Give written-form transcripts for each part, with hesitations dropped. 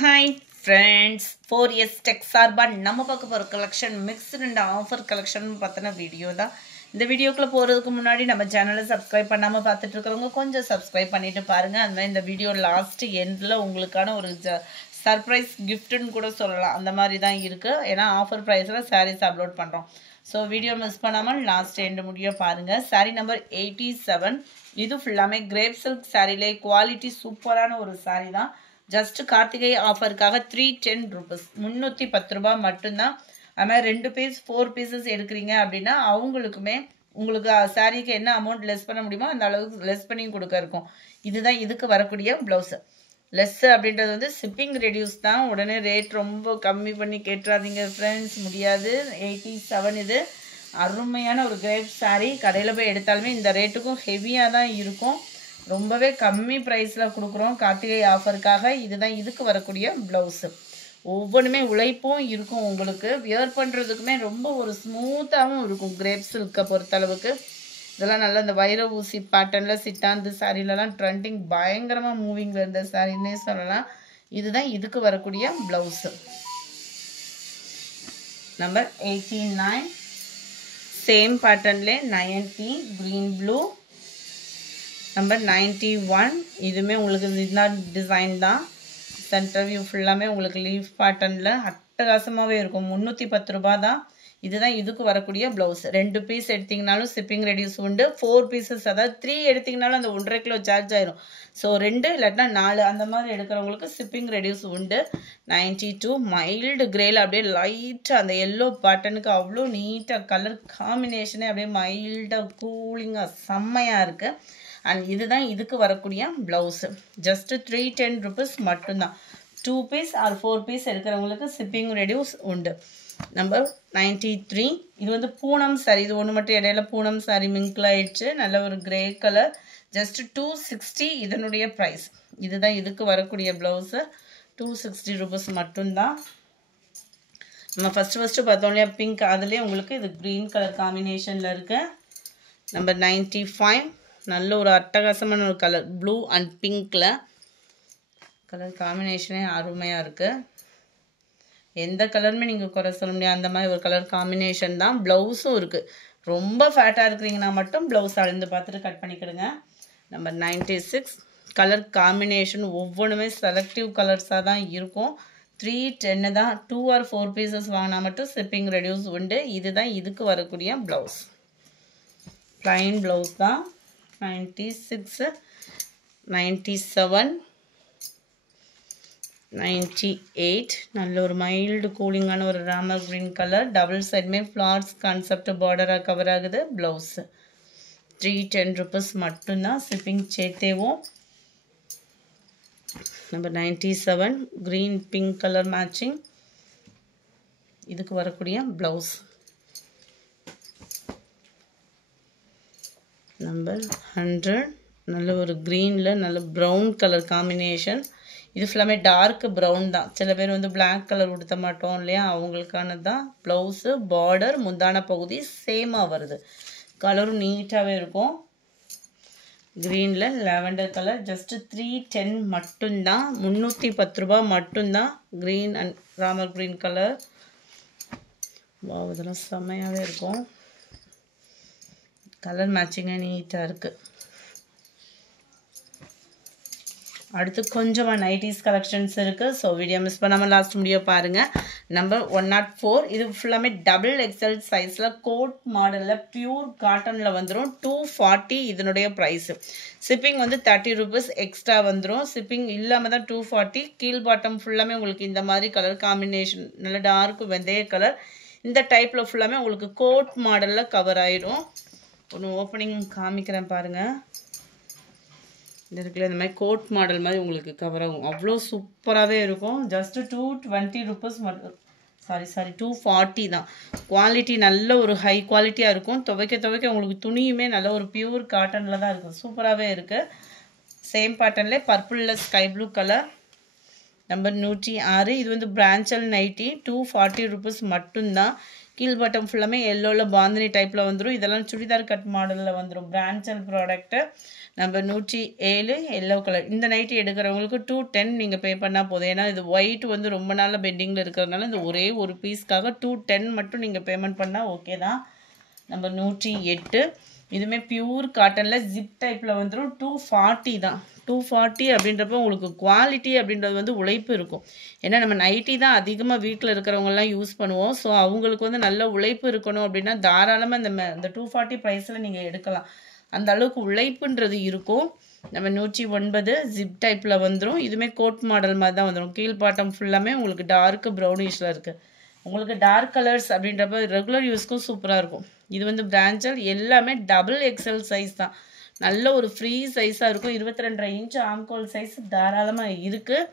Hi friends, 4S Tech சார்பா நம்ம பார்க்க போற collection mixed and offer collection பத்தின வீடியோ தான். இந்த வீடியோக்குள்ள போறதுக்கு முன்னாடி நம்ம சேனலை சப்ஸ்கிரைப் பண்ணாம பார்த்துட்டு இருக்கறவங்க கொஞ்சம் சப்ஸ்கிரைப் பண்ணிட்டு பாருங்க. அந்த இந்த வீடியோ லாஸ்ட் எண்ட்ல உங்களுக்கான ஒரு சர்ப்ரைஸ் கிஃப்ட்னு கூட சொல்லலாம். அந்த மாதிரி தான் இருக்கு. ஏன்னா ஆஃபர் பிரைஸ்ல sarees அப்லோட் பண்றோம். ஸோ வீடியோ மிஸ் பண்ணாமல் லாஸ்ட் எண்ட் முடிய பாருங்க. Sorry number 87. இது ஃபுல்லாமே கிரேப் சில்க் சாரிலே குவாலிட்டி சூப்பரான ஒரு சாரி தான். ஜஸ்ட் கார்த்திகை ஆஃபருக்காக 310 rupees 310 ரூபாய் மட்டும்தான். அதுமாதிரி 2 பீஸ் 4 பீசஸ் எடுக்கிறீங்க அப்படின்னா அவங்களுக்குமே உங்களுக்கு சாரிக்கு என்ன அமௌண்ட் லெஸ் பண்ண முடியுமோ அந்த அளவுக்கு லெஸ் பண்ணி கொடுக்க இருக்கும். இதுதான் இதுக்கு வரக்கூடிய ப்ளவுஸ். லெஸ் அப்படின்றது வந்து ஷிப்பிங் ரெடியூஸ் தான். உடனே ரேட் ரொம்ப கம்மி பண்ணி கேட்டுறாதீங்க ஃப்ரெண்ட்ஸ், முடியாது. 87 இது அருமையான ஒரு கிரேப் சாரீ. கடையில் போய் எடுத்தாலுமே இந்த ரேட்டுக்கும் ஹெவியாக தான் இருக்கும். ரொம்பவே கம்மி ப்ரைஸில் கொடுக்குறோம் கார்த்திகை ஆஃபருக்காக. இதுதான் இதுக்கு வரக்கூடிய ப்ளவுஸு. ஒவ்வொன்றுமே உழைப்பும் இருக்கும். உங்களுக்கு வியர் பண்ணுறதுக்குமே ரொம்ப ஒரு ஸ்மூத்தாகவும் இருக்கும் கிரேப் சில்கை பொறுத்தளவுக்கு. இதெல்லாம் நல்லா இந்த வைர ஊசி பேட்டர்னில் சிட்டாந்து சாரிலலாம் ட்ரெண்டிங் பயங்கரமாக மூவிங்கில் இருந்த சாரின்னே சொல்லலாம். இதுதான் இதுக்கு வரக்கூடிய ப்ளவுஸு. நம்பர் 89 சேம் பேட்டர்ன்லே 90 க்ரீன் ப்ளூ. நம்பர் 91 இதுவுமே உங்களுக்கு இதுதான் டிசைன் தான். சென்டர் வியூ ஃபுல்லாமே உங்களுக்கு லீஃப் பேட்டர்னில் அட்டகாசமாகவே இருக்கும். 310 ரூபாய் தான். இதுதான் இதுக்கு வரக்கூடிய ப்ளவுஸ். 2 பீஸ் எடுத்திங்கனாலும் ஷிப்பிங் ரெடியூஸ் உண்டு. 4 பீசஸ் அதாவது 3 எடுத்திங்கனாலும் அந்த 1.5 கிலோ சார்ஜ் ஆயிரும். ஸோ 2 இல்லாட்டினா 4 அந்த மாதிரி எடுக்கிறவங்களுக்கு ஷிப்பிங் ரெடியூஸ் உண்டு. 92 மைல்டு கிரேல அப்படியே லைட்டாக அந்த எல்லோ பேட்டர்னுக்கு அவ்வளோ நீட்டாக கலர் காம்பினேஷனே அப்படியே மைல்டாக கூலிங்காக செம்மையாக இருக்குது. அண்ட் இதுதான் இதுக்கு வரக்கூடிய ப்ளவுஸு. ஜஸ்ட்டு 310 rupees மட்டும்தான். 2 பீஸ் ஆர் 4 பீஸ் எடுக்கிறவங்களுக்கு ஷிப்பிங் ரெடியூஸ் உண்டு. நம்பர் 93 இது வந்து பூனம் சாரி. இது ஒன்று மட்டும் இடையில பூனம் சாரி மிங்கில் ஆயிடுச்சு. நல்ல ஒரு கிரே கலர். ஜஸ்ட் 260 இதனுடைய ப்ரைஸ். இதுதான் இதுக்கு வரக்கூடிய ப்ளவுஸு. 260 rupees மட்டும்தான். நம்ம ஃபஸ்ட்டு பார்த்தோம் இல்லையா பிங்க், அதுலேயே உங்களுக்கு இது க்ரீன் கலர் காம்பினேஷனில் இருக்கு. நம்பர் 95 நல்ல ஒரு அட்டகாசமான ஒரு கலர் ப்ளூ அண்ட் பிங்க்கில் கலர் காம்பினேஷனே அருமையாக இருக்குது. எந்த கலருமே நீங்கள் குறை சொல்ல முடியாது. அந்த மாதிரி ஒரு கலர் காம்பினேஷன் தான். ப்ளவுஸும் இருக்குது. ரொம்ப ஃபேட்டாக இருக்கிறீங்கன்னா மட்டும் ப்ளவுஸ் அளந்து பார்த்துட்டு கட் பண்ணிக்கிடுங்க. நம்பர் 96 கலர் காம்பினேஷன் ஒவ்வொன்றுமே செலக்டிவ் கலர்ஸாக தான் இருக்கும். 310 தான். 2 ஆர் 4 பீசஸ் வாங்கினா மட்டும் ஷிப்பிங் ரெடியூஸ் உண்டு. இதுதான் இதுக்கு வரக்கூடிய ப்ளவுஸ். ப்ளைன் ப்ளவுஸ் தான். 96 97 98 நல்ல ஒரு மைல்டு கூலிங்கான ஒரு ராமர் க்ரீன் கலர். டபுள் சைடுமே ஃப்ளார்ஸ் கான்செப்ட் பார்டராக கவர் ஆகுது. ப்ளவுஸு 310 rupees மட்டும்தான். ஷிப்பிங் சேர்த்தேவும். Number 97 green pink colour matching. இதுக்கு வரக்கூடிய ப்ளவுஸ். நம்பர் 100 நல்ல ஒரு க்ரீனில் நல்ல ப்ரௌன் கலர் காம்பினேஷன். இது ஃபுல்லாமே டார்க் ப்ரௌன் தான். சில பேர் வந்து பிளாக் கலர் உடுத்த மாட்டோம் இல்லையா, அவங்களுக்கானது தான். ப்ளவுஸு பார்டர் முந்தான பகுதி சேமாக வருது. கலரும் நீட்டாகவே இருக்கும். க்ரீனில் லாவெண்டர் கலர். ஜஸ்ட்டு 310 மட்டும்தான். 310 ரூபாய் மட்டும்தான். Green and Ramar green colour. வா, இதெல்லாம் செம்மையாகவே இருக்கும். கலர் மேட்சிங்காக நீட்டாக இருக்குது. அடுத்து கொஞ்சமாக நைட்டிஸ் கலெக்ஷன்ஸ் இருக்குது. ஸோ வீடியோ மிஸ் பண்ணாமல் லாஸ்ட் முடிய பாருங்கள். நம்பர் 104 இது ஃபுல்லாமே டபுள் எக்ஸல் சைஸில் கோட் மாடலில் பியூர் காட்டனில் வந்துடும். 240 இதனுடைய ப்ரைஸு. ஷிப்பிங் வந்து 30 rupees எக்ஸ்ட்ரா வந்துடும். ஷிப்பிங் இல்லாமல் தான் 240. கீழ் பாட்டம் ஃபுல்லாமே உங்களுக்கு இந்த மாதிரி கலர் காம்பினேஷன் நல்ல டார்க் வெந்தய கலர். இந்த டைப்பில் ஃபுல்லாமே உங்களுக்கு கோட் மாடலில் கவர் ஆகிடும். ஒன்று ஓப்பனிங் காமிக்கிறேன் பாருங்கள். இந்த இருக்குல்ல இந்த மாதிரி கோட் மாடல் மாதிரி உங்களுக்கு கவர் ஆகும். அவ்வளோ சூப்பராகவே இருக்கும். ஜஸ்ட்டு 220 rupees மட்டும். சாரி 240 தான். குவாலிட்டி நல்ல ஒரு ஹை குவாலிட்டியாக இருக்கும். துவைக்க உங்களுக்கு துணியுமே நல்ல ஒரு பியூர் காட்டனில் தான் இருக்கும். சூப்பராகவே இருக்குது. சேம் பேட்டர்ன்லேயே பர்பிளில் ஸ்கை ப்ளூ கலர். நம்பர் 106. இது வந்து பிரான்ச்சல் நைட்டி 240 rupees மட்டும்தான். கீழ் பட்டம் ஃபுல்லாமே எல்லோவில் பாந்தினி டைப்பில் வந்துடும். இதெல்லாம் சுடிதார் கட் மாடலில் வந்துடும். பிரான்ச்சல் ப்ராடக்ட்டு. Number 107 yellow colour. இந்த நைட்டி எடுக்கிறவங்களுக்கு 210 நீங்கள் பே பண்ணால் போதும். ஏன்னா இது ஒயிட் வந்து ரொம்ப நாளில் பெண்டிங்கில் இருக்கிறதுனால இந்த ஒரே ஒரு பீஸ்க்காக 210 மட்டும் நீங்கள் பேமெண்ட் பண்ணால் ஓகே தான். நம்பர் 108. இதுவுமே பியூர் காட்டனில் ஜிப் டைப்பில் வந்துடும். 240 தான். 240 அப்படின்றப்ப உங்களுக்கு குவாலிட்டி அப்படின்றது வந்து உழைப்பு இருக்கும். ஏன்னா நம்ம நைட்டி தான் அதிகமாக வீட்டில் இருக்கிறவங்கலாம் யூஸ் பண்ணுவோம். ஸோ அவங்களுக்கு வந்து நல்ல உழைப்பு இருக்கணும் அப்படின்னா தாராளமாக இந்த 240 ப்ரைஸில் நீங்கள் எடுக்கலாம். அந்த அளவுக்கு உழைப்புன்றது இருக்கும். நம்ம 109 ஜிப் டைப்பில் வந்துடும். இதுவுமே கோட் மாடல் மாதிரி தான் வந்துடும். கீழ் பாட்டம் ஃபுல்லாமே உங்களுக்கு டார்க் ப்ரௌனிஷில் இருக்குது. உங்களுக்கு டார்க் கலர்ஸ் அப்படின்றப்ப ரெகுலர் யூஸ்க்கும் சூப்பராக இருக்கும். இது வந்து பிரான்ச்சல் எல்லாமே டபுள் எக்ஸல் சைஸ் தான். நல்ல ஒரு ஃப்ரீ சைஸாக இருக்கும். 22.5 inch ஆம்கோல் சைஸ் தாராளமாக இருக்குது.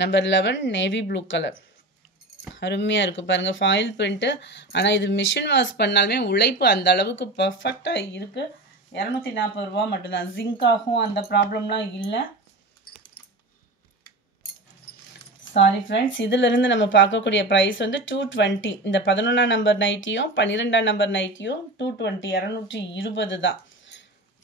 Number 11 navy blue colour. அருமையாக இருக்குது பாருங்கள், ஃபாயில் பிரிண்ட்டு. ஆனால் இது மிஷின் வாஷ் பண்ணாலுமே உழைப்பு அந்த அளவுக்கு பர்ஃபெக்டாக இருக்குது. 240 ரூபா மட்டும்தான். ஜிங்க் ஆகும் அந்த ப்ராப்ளம்லாம் இல்லை. சாரி ஃப்ரெண்ட்ஸ், இதிலிருந்து நம்ம பார்க்கக்கூடிய ப்ரைஸ் வந்து 220. இந்த 11ஆம் நம்பர் நைட்டியும் 12ஆம் நம்பர் நைட்டியும் 220 220 தான்.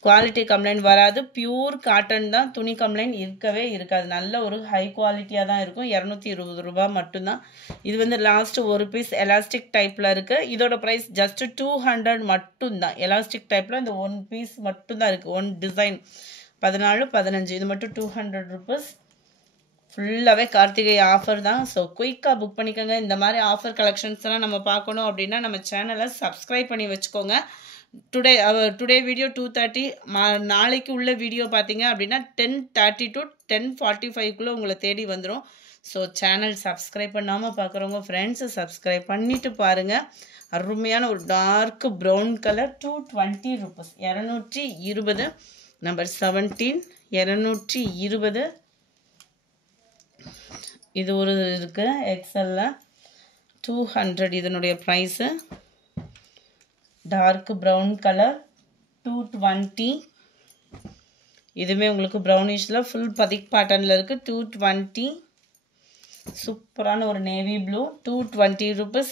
குவாலிட்டி கம்ப்ளைண்ட் வராது. பியூர் காட்டன் தான். துணி கம்ப்ளைண்ட் இருக்கவே இருக்காது. நல்ல ஒரு ஹை குவாலிட்டியாக தான் இருக்கும். 220 ரூபா மட்டும்தான். இது வந்து லாஸ்ட் ஒரு பீஸ் எலாஸ்டிக் டைப்பில் இருக்குது. இதோட ப்ரைஸ் ஜஸ்ட் 200 மட்டும்தான். எலாஸ்டிக் டைப்பில் இந்த ஒன் பீஸ் மட்டும்தான் இருக்குது. ஒன் டிசைன் 14 15 இது மட்டும் 200 rupees. ஃபுல்லாகவே கார்த்திகை ஆஃபர் தான். ஸோ குயிக்காக புக் பண்ணிக்கோங்க. இந்த மாதிரி ஆஃபர் கலெக்ஷன்ஸ்லாம் நம்ம பார்க்கணும் அப்படின்னா நம்ம சேனலை சப்ஸ்கிரைப் பண்ணி வச்சுக்கோங்க. Today video 2:30. நாளைக்கு உள்ள வீடியோ பார்த்தீங்க அப்படின்னா 10:30 to 10:45 உங்களை தேடி வந்துடும். ஸோ சேனல் சப்ஸ்கிரைப் பண்ணாமல் பார்க்குறவங்க ஃப்ரெண்ட்ஸு சப்ஸ்கிரைப் பண்ணிவிட்டு பாருங்கள். அருமையான ஒரு dark brown colour 220 rupees 220. Number 17 220. இது ஒரு இருக்குது எக்ஸலில் 200. இதனுடைய ப்ரைஸு டார்க் ப்ரௌன் கலர் 220. இதுவுமே உங்களுக்கு ப்ரௌனிஷில் ஃபுல் பதிக் பேட்டர்னில் இருக்குது. 220. சூப்பரான ஒரு நேவி ப்ளூ 220 rupees.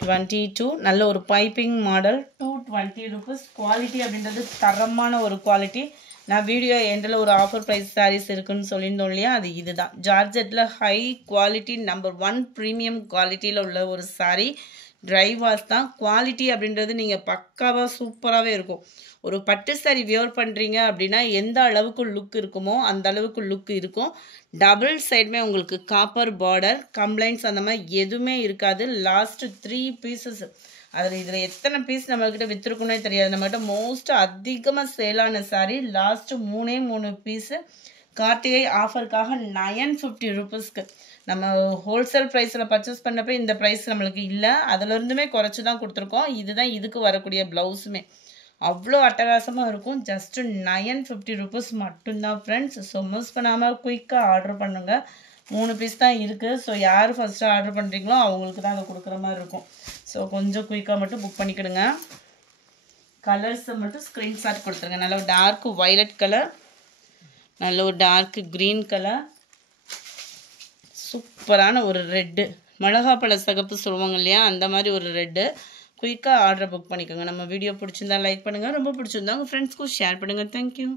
22 நல்ல ஒரு பைப்பிங் மாடல் 220 rupees. குவாலிட்டி அப்படின்றது தரமான ஒரு குவாலிட்டி. நான் வீடியோ எண்டில் ஒரு ஆஃபர் ப்ரைஸ் சாரீஸ் இருக்குன்னு சொல்லியிருந்தோம் இல்லையா, அது இதுதான். ஜார்ஜெட்டில் ஹை குவாலிட்டி நம்பர் 1 ப்ரீமியம் குவாலிட்டியில் உள்ள ஒரு சாரீ. ட்ரை வாஷ் தான். குவாலிட்டி அப்படின்றது நீங்கள் பக்காவாக சூப்பராகவே இருக்கும். ஒரு பட்டு சாரி வியர் பண்ணுறீங்க அப்படின்னா எந்த அளவுக்கு லுக் இருக்குமோ அந்த அளவுக்கு லுக் இருக்கும். டபுள் சைடுமே உங்களுக்கு காப்பர் பார்டர், கம்ப்ளைண்ட்ஸ் அந்த மாதிரி எதுவுமே இருக்காது. Last 3 pieces. இதில் எத்தனை பீஸ் நம்மக்கிட்ட விற்றுருக்குன்னே தெரியாது. நம்மகிட்ட மோஸ்ட் அதிகமாக சேலான சாரி லாஸ்ட்டு 3 பீஸு கார்த்திகை ஆஃபருக்காக 950 rupeesக்கு. நம்ம ஹோல்சேல் ப்ரைஸில் பர்ச்சேஸ் பண்ணப்போ இந்த ப்ரைஸ் நம்மளுக்கு இல்லை. அதிலிருந்துமே குறைச்சி தான் கொடுத்துருக்கோம். இதுதான் இதுக்கு வரக்கூடிய ப்ளவுஸுமே அவ்வளோ அட்டகாசமாக இருக்கும். ஜஸ்ட்டு 950 rupees மட்டும்தான் ஃப்ரெண்ட்ஸ். ஸோ மிஸ் பண்ணாமல் குயிக்காக ஆர்டர் பண்ணுங்கள். 3 பீஸ் தான் இருக்குது. ஸோ யார் ஃபஸ்ட்டு ஆர்டர் பண்ணுறீங்களோ அவங்களுக்கு தான் அதை கொடுக்குற மாதிரி இருக்கும். ஸோ கொஞ்சம் குயிக்காக மட்டும் புக் பண்ணிக்கிடுங்க. கலர்ஸை மட்டும் ஸ்க்ரீன்ஷாட் கொடுத்துருங்க. நல்ல ஒரு டார்க் வயலட் கலர், நல்ல ஒரு டார்க் க்ரீன் கலர், சூப்பரான ஒரு ரெட்டு, மிளகாப்பழ சகப்பு சொல்லுவாங்க இல்லையா, அந்த மாதிரி ஒரு ரெட்டு. குயிக்காக ஆர்டரை புக் பண்ணிக்கோங்க. நம்ம வீடியோ பிடிச்சிருந்தா லைக் பண்ணுங்கள். ரொம்ப பிடிச்சிருந்தா உங்கள் ஃப்ரெண்ட்ஸ்க்கும் ஷேர் பண்ணுங்கள். தேங்க்யூ.